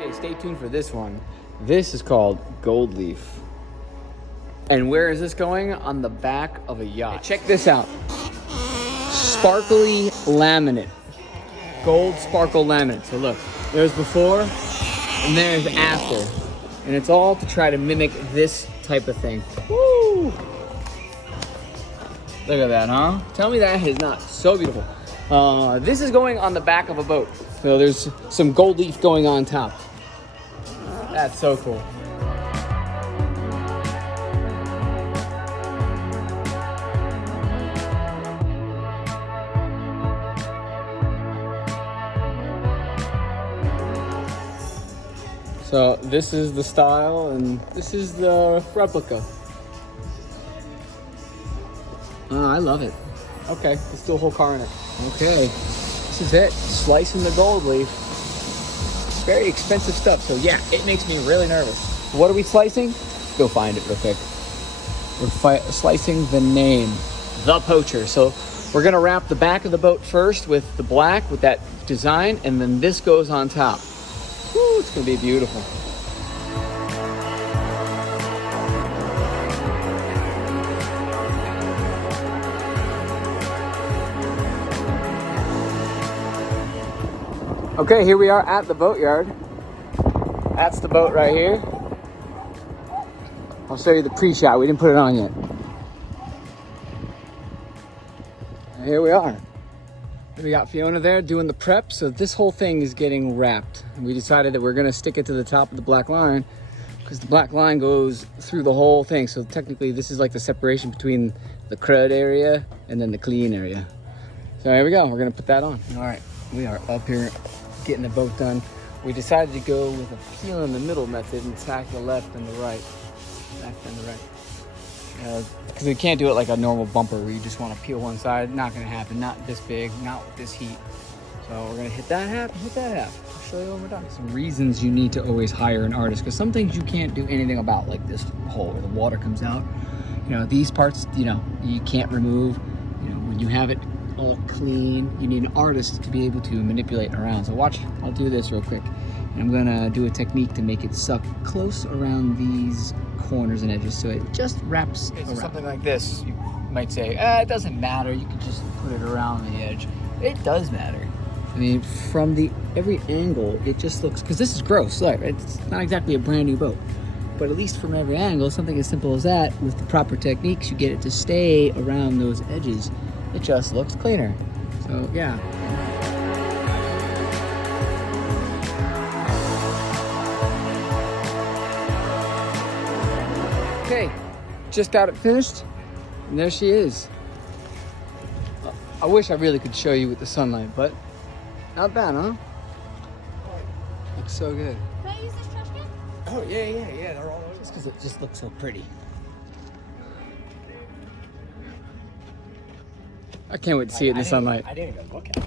Okay, stay tuned for this one. This is called Gold Leaf. And where is this going? On the back of a yacht. Hey, check this out. Sparkly laminate. Gold sparkle laminate. So look, there's before and there's after. And it's all to try to mimic this type of thing. Woo! Look at that, huh? Tell me that is not so beautiful. This is going on the back of a boat. So there's some gold leaf going on top. That's so cool. So this is the style and this is the replica. I love it. Okay, let's do a whole car in it. Okay, this is it. Slicing the gold leaf. Very expensive stuff, so yeah, it makes me really nervous. What are we slicing? Let's go find it real quick. We're slicing the name, The Poacher. So we're gonna wrap the back of the boat first with the black, with that design, and then this goes on top. Woo, it's gonna be beautiful. Okay, here we are at the boatyard. That's the boat right here. I'll show you the pre-shot. We didn't put it on yet. And here we are. We got Fiona there doing the prep. So this whole thing is getting wrapped. And we decided that we're gonna stick it to the top of the black line because the black line goes through the whole thing. So technically this is like the separation between the crud area and then the clean area. So here we go. We're gonna put that on. All right, we are up here getting the boat done. We decided to go with a peel in the middle method and tack the left and the right. Left and the right. Because we can't do it like a normal bumper where you just want to peel one side. Not going to happen. Not this big. Not with this heat. So we're going to hit that half, hit that half. I'll show you when we're done. Some reasons you need to always hire an artist, because some things you can't do anything about, like this hole where the water comes out. You know, these parts, you know, you can't remove. You know, when you have it all clean, you need an artist to be able to manipulate around. So watch, I'll do this real quick. And I'm gonna do a technique to make it suck close around these corners and edges so it just wraps around. Something like this, you might say, it doesn't matter, you can just put it around the edge. It does matter. I mean, from every angle, it just looks, because this is gross, like, it's not exactly a brand new boat. But at least from every angle, something as simple as that, with the proper techniques, you get it to stay around those edges. It just looks cleaner. So yeah. Okay, just got it finished, and there she is. I wish I really could show you with the sunlight, but not bad, huh? Looks so good. Can I use this trash can? Oh yeah, they're all over. Just because it just looks so pretty. I can't wait to see it in the sunlight. I didn't even look at it.